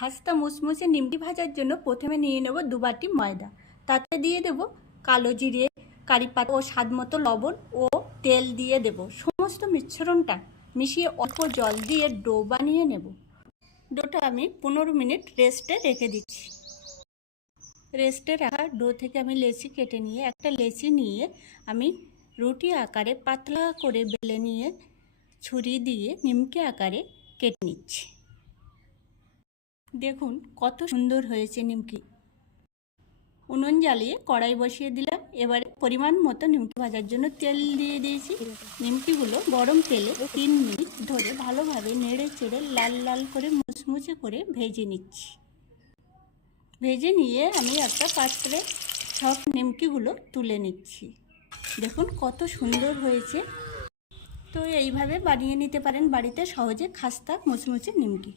খাস্তা মুসমুসে নিমকি ভাজার জন্য প্রথমে নিয়ে নেব 2 বাটি ময়দা। তাতে দিয়ে দেব কালো জিরে, কারি পাতা ও স্বাদ মতো লবণ ও তেল দিয়ে দেব। সমস্ত মিশ্রণটা মিশিয়ে অল্প জল দিয়ে ডো বানিয়ে নেব। ডোটা আমি 15 মিনিট রেস্টে রেখে দিচ্ছি। রেস্টে রাখা ডো থেকে আমি লেচি কেটে নিয়ে একটা লেচি নিয়ে আমি রুটি আকারে পাতলা করে বেলে নিয়ে ছুরি দিয়ে নিমকি আকারে কেটে নিচ্ছি। দেখুন কত সুন্দর হয়েছে নিমকি। উনুন জ্বালিয়ে কড়াই বসিয়ে দিলাম। এবারে পরিমাণ মতো নিমকি ভাজার জন্য তেল দিয়ে দিয়েছি। নিমকিগুলো গরম তেলে 3 মিনিট ধরে ভালোভাবে নেড়ে চেড়ে লাল লাল করে মুচমুচে করে ভেজে নিচ্ছি। ভেজে নিয়ে আমি একটা পাত্রে সব নিমকিগুলো তুলে নিচ্ছি। দেখুন কত সুন্দর হয়েছে। তো এইভাবে বানিয়ে নিতে পারেন বাড়িতে সহজে খাস্তা মুচমুচে নিমকি।